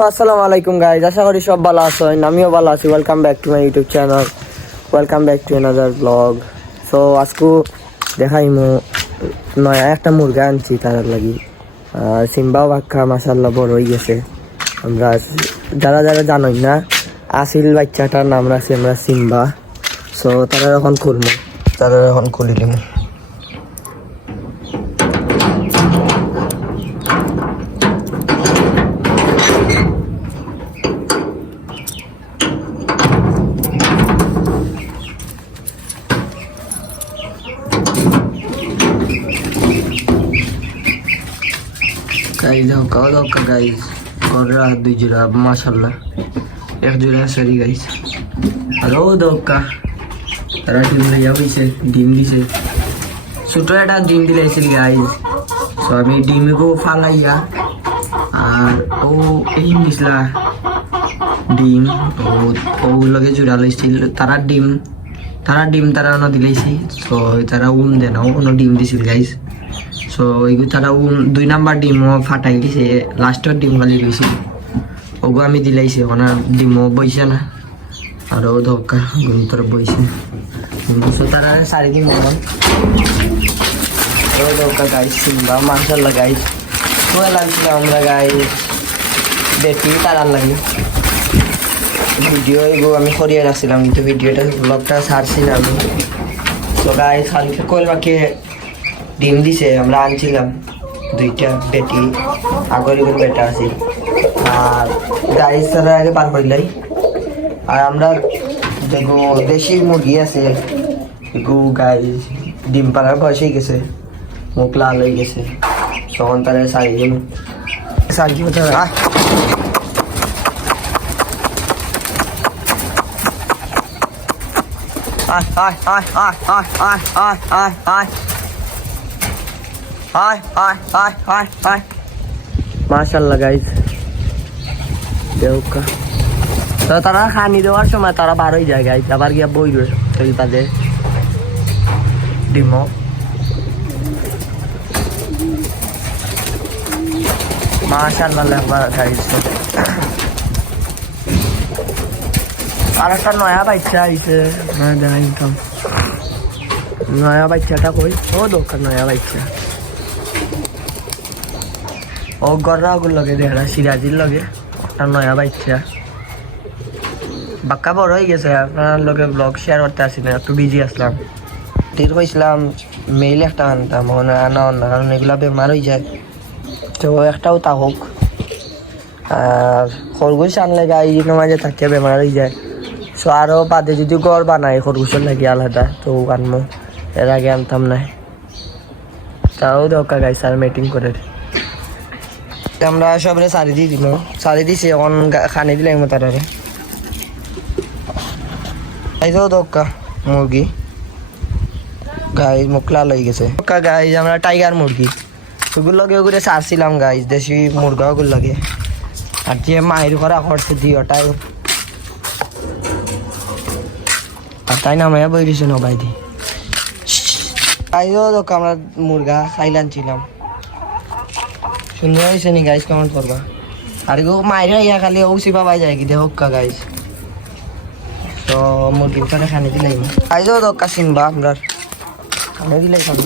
Hello আসসালামু আলাইকুম guys, আশা করি সব ভালো আছেন। আমিও ভালো আছি। Welcome back to my YouTube channel, welcome back to another blog. So আজকে দেখাইমু নয়া একটা মুরগা আনছি তার লাগি। সিম্বাও বাক্কা মাশাল্লাহ বড় হয়ে গেছে। আমরা যারা যারা জানোই না, আসিল বাচ্চাটার নাম রাখছি আমরা সিম্বা। সো তারা এখন খুলবো, তারা এখন খুলিলিম। गाइस धोखा गाइस और रात दो जुड़ा माशाल्लाह एक जुड़ा सरी गाइस हेलो धोखा तारा टीम ले जाओ इसे टीम दी से ছোট একটা ডিম দিলাইছিল গাইস। সো আমি ডিমকে ফালাইয়া আর ও এই নিছলা ডিম ও লগে জুড়া লাইছিল তারা ডিম তারা না দিলাইছি। সো তারা উন দেন ও কোনো ডিম দিছিল গাইস। সো এইগুলো তারা দুই নাম্বার ডিমও ফাটাই দিছে, লাস্টের ডিম খালি রয়েছে ওগো আমি দিলাইছি। এখন আর ডিমও বইছে না আর ও ধোকা গুন্তর বইছে। সো তারা 4.5 মন ও ধোকা গাইস সিম্বা মাশাআল্লাহ গাইস। তো লাগছিলাম আমরা গাইস বেটি তারার লাগে ভিডিও এগো আমি করিয়ে রাখছিলাম, কিন্তু ভিডিওটা ব্লগটা ছাড়ছি না আমি। তো গাইস কালকে কইলবাকে ডিম দিছে, আমরা আনছিলাম দুইটা বেটি, আগের এগুলো বেটা আছে আর গাইস তারা আগে পার করিলাই। আর আমরা দেখো দেশি মুরগি আছে এগু গাইস ডিম পাড়ার বয়স হয়ে গেছে, মুখ লাল হয়ে গেছে। তখন তারা সারি দিন সারি হতে মাশাআল্লাহ গাইস দেউকা। তো তারা খানি দেওয়ার সময় তারা বার হয়ে যায় গাইস, আবার গিয়া বই রয়ে তৈরি পাতে ডিম মাশাআল্লাহ গাইস। আর একটা নয়া বাচ্চা আইছে, দেখাইতাম নয়া বাচ্চাটা কই ও দোকান নয়া বাচ্চা ও গররা ওগুলো লগে দেখা সিরাজির লগে একটা নয়া বাচ্চা বাক্কা বড় হয়ে গেছে। আপনার লগে ব্লগ শেয়ার করতে আসি না, একটু বিজি আসলাম। তীর কইছিলাম মেইল একটা আনতাম, আনা না কারণ এগুলা বেমার হয়ে যায়। তো একটাও তা হোক, আর খরগোশ আনলে গাই মাঝে থাকে বেমার হয়ে যায়। সো আরও বাদে যদি গড় বানাই খরগোশের লাগে আলাদা তো আনবো, এর আগে আনতাম না। তাও দরকার গাই স্যার মিটিং করে আমরা সবরে সারি দিয়ে দিব, সারি দিছি এখন খানি দিলে তারারে গাইও দরকার মুরগি গাইজ মুখলা লই গেছে গাইজ। আমরা টাইগার মুরগি ওগুলো লগে ওগুলো সারছিলাম গাইজ, দেশি মুরগা ওগুলো লাগে। আর যে মায়ের করা করছে দি ওটাই আর তাই না মায়া বই দিছে নবাই দি গাইও দরকার। আমরা মুরগা খাইলাম ছিলাম, সুন্দর হয়েছে নি গাইজ, কমেন্ট করবা। আর গো মায়ের ইয়া খালি ঔষি পাবাই যায় কি দেখ গাইজ। তো মুরগির কানে খানি দিলাই গাইজও দরকার সিনবা আপনার খানি দিলাই খানি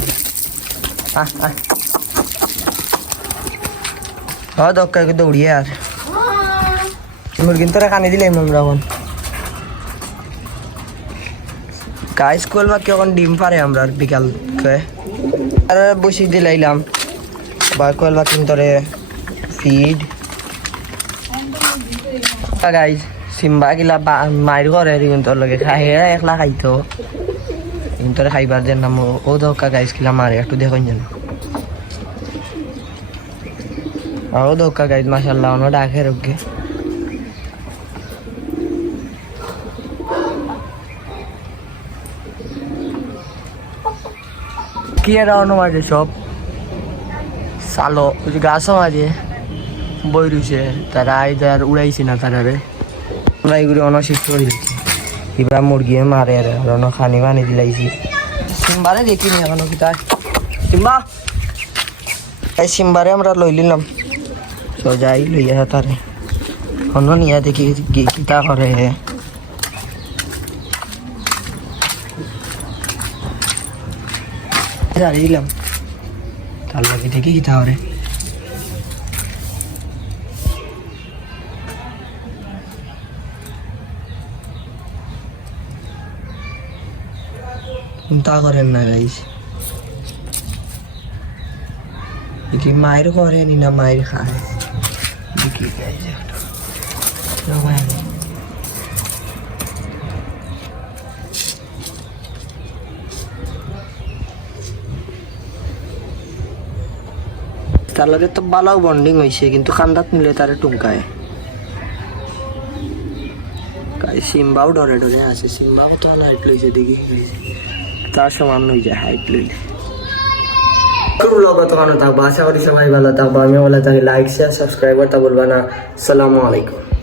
দরকার দৌড়িয়ে আর মুরগির তোরা খানি দিলাই আমরা এখন গাইজ করল বা এখন ডিম পারে আমরা বিকাল আর বসি দিলাইলাম বা কল বা কিন্তু ফিড গাইজ। সিম্বা গিলা মায়ের ঘরে কিন্তু লগে খাই একলা খাইতো কিন্তু খাইবার যেন নাম ও ধোকা গাইজ কিলা মারে একটু দেখুন যেন ও ধোকা গাইজ মাশাআল্লাহ অন্য ডাকে রোগে কি এর অন্য মাঝে সব সালো গাছও মাঝে বই রয়েছে তারা আইদার উড়াইছে না তারারে আমরা এগুলো অনশিষ্ট করে দিচ্ছি। এবার মুরগি মারে আর অন্য খানি বানি দিলাইছি। সিম্বারে দেখিনি এখনো কি তাই সিম্বা এই সিম্বারে আমরা লই নিলাম। তো যাই লইয়া তারে অন্য নিয়ে দেখি কিতা করে দিলাম তার লগে দেখি কিতা করে তা করেন না গাইস কি মায়ের করে নি না মায়ের খায় দেখি গাইস একটা তার লগে তো বালাও বন্ডিং হয়েছে কিন্তু খান্দাত মিলে তারে টুমকায় সিম্বাও ডরে ডরে আছে সিম্বাও তো হাইট লইছে দেখি তার সমান হয়ে যায় হাইট লইলে থাকবো আশা করি সবাই ভালো থাকবো আমি বলে থাকি লাইক শেয়ার সাবস্ক্রাইব করতে বলবা না আসসালামু আলাইকুম